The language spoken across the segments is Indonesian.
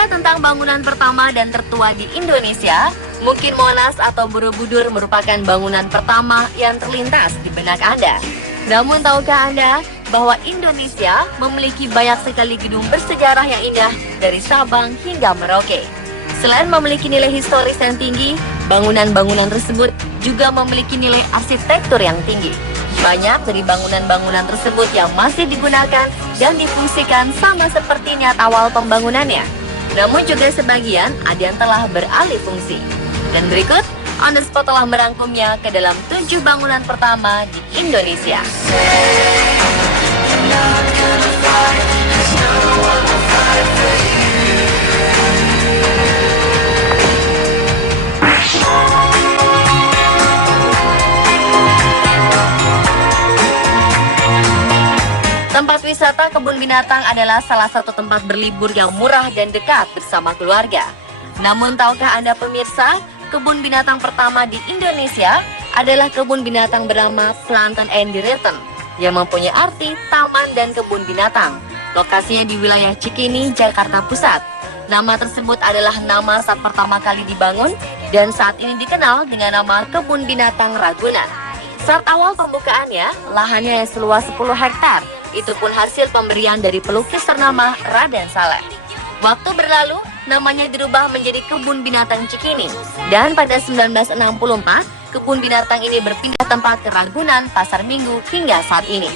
Bicara tentang bangunan pertama dan tertua di Indonesia, mungkin Monas atau Borobudur merupakan bangunan pertama yang terlintas di benak Anda. Namun tahukah Anda bahwa Indonesia memiliki banyak sekali gedung bersejarah yang indah dari Sabang hingga Merauke. Selain memiliki nilai historis yang tinggi, bangunan-bangunan tersebut juga memiliki nilai arsitektur yang tinggi. Banyak dari bangunan-bangunan tersebut yang masih digunakan dan difungsikan sama seperti niat awal pembangunannya. Namun juga sebagian ada yang telah beralih fungsi. Dan berikut, On The Spot telah merangkumnya ke dalam 7 bangunan pertama di Indonesia. Tempat wisata kebun binatang adalah salah satu tempat berlibur yang murah dan dekat bersama keluarga. Namun tahukah Anda pemirsa, kebun binatang pertama di Indonesia adalah kebun binatang bernama Planten and Dierentein yang mempunyai arti taman dan kebun binatang. Lokasinya di wilayah Cikini, Jakarta Pusat. Nama tersebut adalah nama saat pertama kali dibangun dan saat ini dikenal dengan nama Kebun Binatang Ragunan. Saat awal pembukaannya, lahannya seluas 10 hektar. Itu pun hasil pemberian dari pelukis ternama Raden Saleh. Waktu berlalu, namanya dirubah menjadi Kebun Binatang Cikini. Dan pada 1964, kebun binatang ini berpindah tempat ke Ragunan, Pasar Minggu hingga saat ini.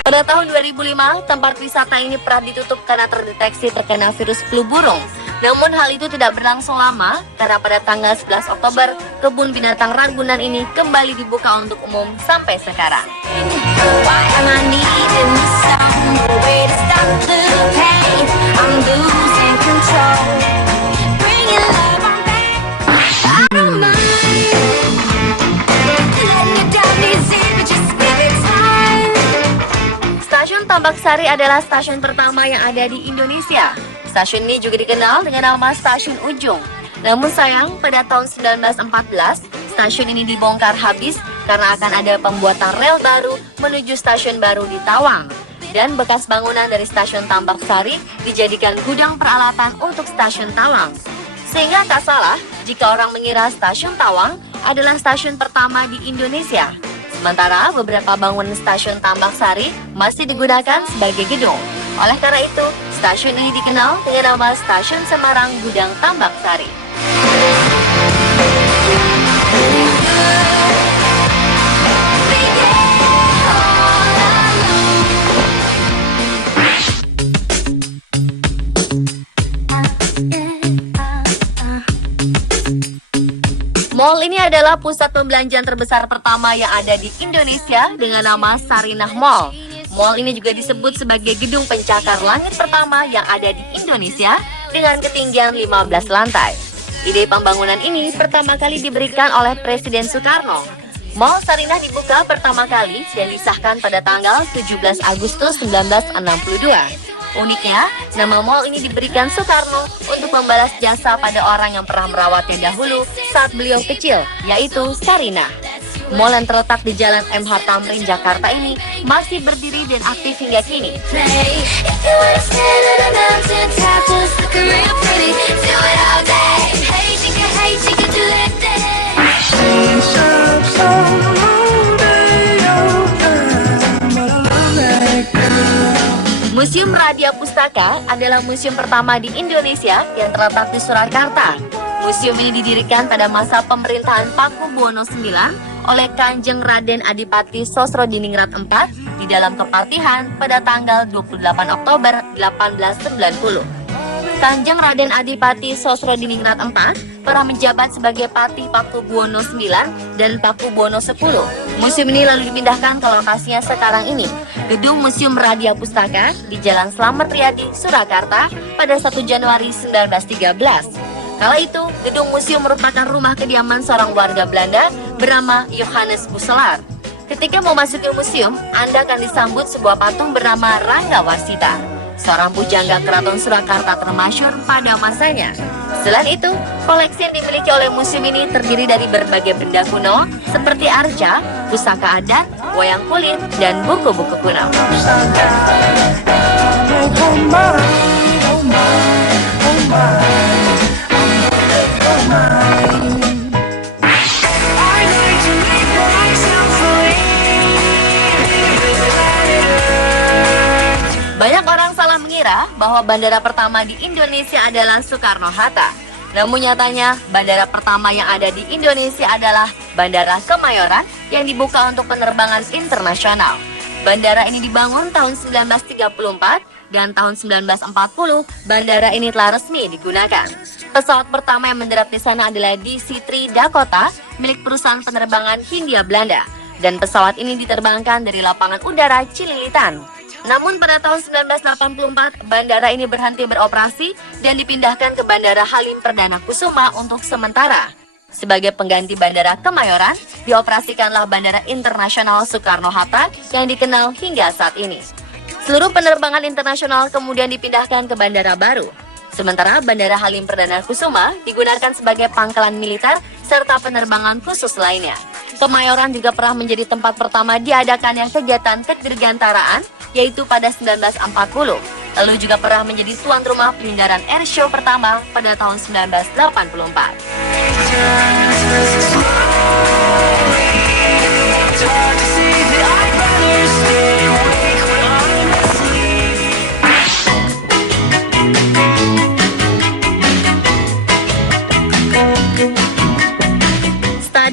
Pada tahun 2005, tempat wisata ini pernah ditutup karena terdeteksi terkena virus flu burung. Namun hal itu tidak berlangsung lama karena pada tanggal 11 Oktober, kebun binatang Ragunan ini kembali dibuka untuk umum sampai sekarang. Stasiun Tambak Sari adalah stasiun pertama yang ada di Indonesia. Stasiun ini juga dikenal dengan nama Stasiun Ujung. Namun sayang, pada tahun 1914, stasiun ini dibongkar habis karena akan ada pembuatan rel baru menuju stasiun baru di Tawang. Dan bekas bangunan dari Stasiun Tambak Sari dijadikan gudang peralatan untuk Stasiun Tawang. Sehingga tak salah jika orang mengira Stasiun Tawang adalah stasiun pertama di Indonesia. Sementara beberapa bangunan Stasiun Tambak Sari masih digunakan sebagai gedung. Oleh karena itu, stasiun ini dikenal dengan nama Stasiun Semarang Gudang Tambak Sari. Mall ini adalah pusat pembelanjaan terbesar pertama yang ada di Indonesia dengan nama Sarinah Mall. Mall ini juga disebut sebagai gedung pencakar langit pertama yang ada di Indonesia dengan ketinggian 15 lantai. Ide pembangunan ini pertama kali diberikan oleh Presiden Soekarno. Mall Sarinah dibuka pertama kali dan disahkan pada tanggal 17 Agustus 1962. Uniknya, nama mall ini diberikan Soekarno untuk membalas jasa pada orang yang pernah merawatnya dahulu saat beliau kecil, yaitu Sarinah. Mall yang terletak di Jalan MH Tamrin, Jakarta ini masih berdiri dan aktif hingga kini. Museum Radia Pustaka adalah museum pertama di Indonesia yang terletak di Surakarta. Museum ini didirikan pada masa pemerintahan Pakubuwono IX oleh Kanjeng Raden Adipati Sosrodiningrat IV di dalam Kepatihan pada tanggal 28 Oktober 1890. Kanjeng Raden Adipati Sosrodiningrat IV pernah menjabat sebagai Patih Pakubuwono IX dan Pakubuwono X. Museum ini lalu dipindahkan ke lokasinya sekarang ini, Gedung Museum Radia Pustaka di Jalan Slamet Riyadi, Surakarta pada 1 Januari 1913. Kala itu, gedung museum merupakan rumah kediaman seorang warga Belanda bernama Johannes Buselar. Ketika memasuki museum, Anda akan disambut sebuah patung bernama Rangga Warsita, seorang pujangga keraton Surakarta termasyur pada masanya. Selain itu, koleksi yang dimiliki oleh museum ini terdiri dari berbagai benda kuno seperti arca, pusaka adat, wayang kulit, dan buku-buku kuno. Banyak orang salah mengira bahwa bandara pertama di Indonesia adalah Soekarno-Hatta. Namun nyatanya, bandara pertama yang ada di Indonesia adalah Bandara Kemayoran yang dibuka untuk penerbangan internasional. Bandara ini dibangun tahun 1934 dan tahun 1940 bandara ini telah resmi digunakan. Pesawat pertama yang mendarat di sana adalah DC-3 Dakota milik perusahaan penerbangan Hindia Belanda, dan pesawat ini diterbangkan dari lapangan udara Cililitan. Namun pada tahun 1984, bandara ini berhenti beroperasi dan dipindahkan ke Bandara Halim Perdana Kusuma untuk sementara. Sebagai pengganti Bandara Kemayoran, dioperasikanlah Bandara Internasional Soekarno-Hatta yang dikenal hingga saat ini. Seluruh penerbangan internasional kemudian dipindahkan ke bandara baru. Sementara Bandara Halim Perdana Kusuma digunakan sebagai pangkalan militer serta penerbangan khusus lainnya. Kemayoran juga pernah menjadi tempat pertama diadakannya kegiatan kedirgantaraan, yaitu pada 1940. Lalu juga pernah menjadi tuan rumah penyelenggaraan airshow pertama pada tahun 1984.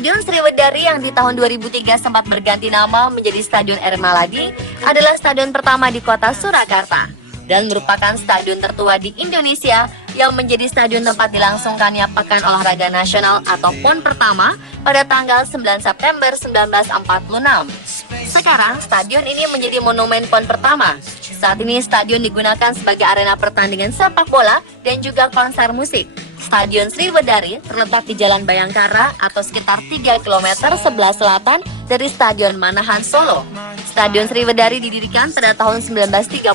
Stadion Sriwedari yang di tahun 2003 sempat berganti nama menjadi Stadion R. Maladi adalah stadion pertama di kota Surakarta dan merupakan stadion tertua di Indonesia yang menjadi stadion tempat dilangsungkannya Pekan Olahraga Nasional atau PON pertama pada tanggal 9 September 1946. Sekarang, stadion ini menjadi monumen PON pertama. Saat ini stadion digunakan sebagai arena pertandingan sepak bola dan juga konser musik. Stadion Sriwedari terletak di Jalan Bayangkara atau sekitar 3 km sebelah selatan dari Stadion Manahan Solo. Stadion Sriwedari didirikan pada tahun 1932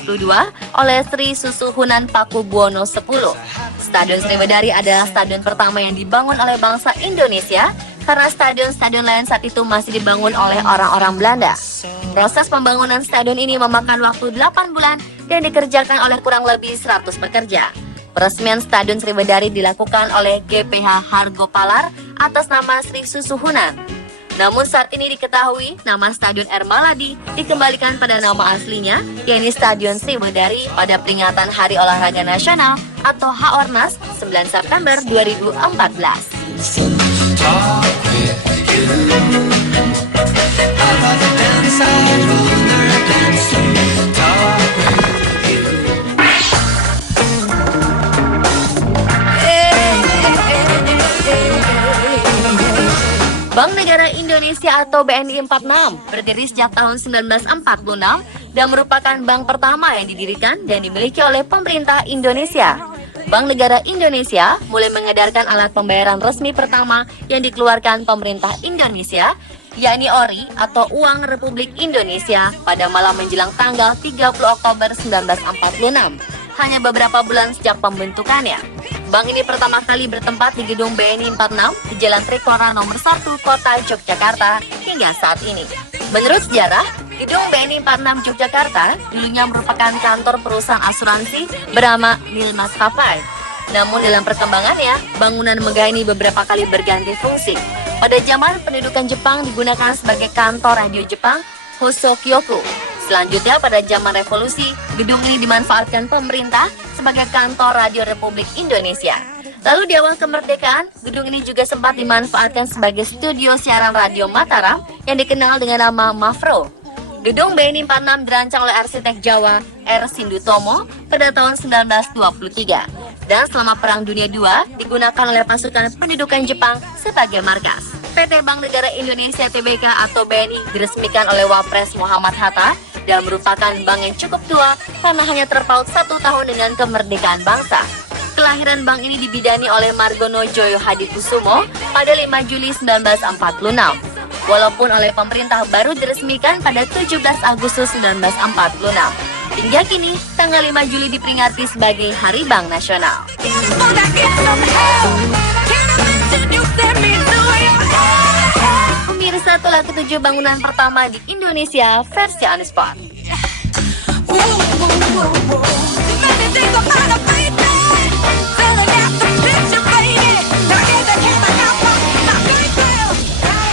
oleh Sri Susuhunan Pakubuwono X. Stadion Sriwedari adalah stadion pertama yang dibangun oleh bangsa Indonesia karena stadion-stadion lain saat itu masih dibangun oleh orang-orang Belanda. Proses pembangunan stadion ini memakan waktu 8 bulan dan dikerjakan oleh kurang lebih 100 pekerja. Peresmian Stadion Sriwedari dilakukan oleh GPH Hargopalar atas nama Sri Susuhunan. Namun saat ini diketahui nama Stadion R. Maladi dikembalikan pada nama aslinya, yakni Stadion Sriwedari pada peringatan Hari Olahraga Nasional atau HORNAS 9 September 2014. Bank Negara Indonesia atau BNI 46 berdiri sejak tahun 1946 dan merupakan bank pertama yang didirikan dan dimiliki oleh pemerintah Indonesia. Bank Negara Indonesia mulai mengedarkan alat pembayaran resmi pertama yang dikeluarkan pemerintah Indonesia, yakni ORI atau Uang Republik Indonesia pada malam menjelang tanggal 30 Oktober 1946. Hanya beberapa bulan sejak pembentukannya. Bank ini pertama kali bertempat di gedung BNI 46 di Jalan Trikora nomor 1 Kota Yogyakarta hingga saat ini. Menurut sejarah, gedung BNI 46 Yogyakarta dulunya merupakan kantor perusahaan asuransi bernama Nil Maskapai. Namun dalam perkembangannya, bangunan megah ini beberapa kali berganti fungsi. Pada zaman pendudukan Jepang digunakan sebagai kantor radio Jepang Hosokyoku. Selanjutnya pada zaman revolusi, gedung ini dimanfaatkan pemerintah sebagai kantor Radio Republik Indonesia. Lalu di awal kemerdekaan, gedung ini juga sempat dimanfaatkan sebagai studio siaran radio Mataram yang dikenal dengan nama Mafro. Gedung BNI 46 dirancang oleh arsitek Jawa R. Sindutomo pada tahun 1923. Dan selama Perang Dunia II digunakan oleh pasukan pendudukan Jepang sebagai markas. PT Bank Negara Indonesia Tbk atau BNI diresmikan oleh Wapres Muhammad Hatta dan merupakan bank yang cukup tua karena hanya terpaut 1 tahun dengan kemerdekaan bangsa. Kelahiran bank ini dibidani oleh Margono Joyo Hadikusumo pada 5 Juli 1946. Walaupun oleh pemerintah baru diresmikan pada 17 Agustus 1946. Hingga kini, tanggal 5 Juli diperingati sebagai Hari Bank Nasional. Pemirsa, itulah ketujuh bangunan pertama di Indonesia versi On Spot.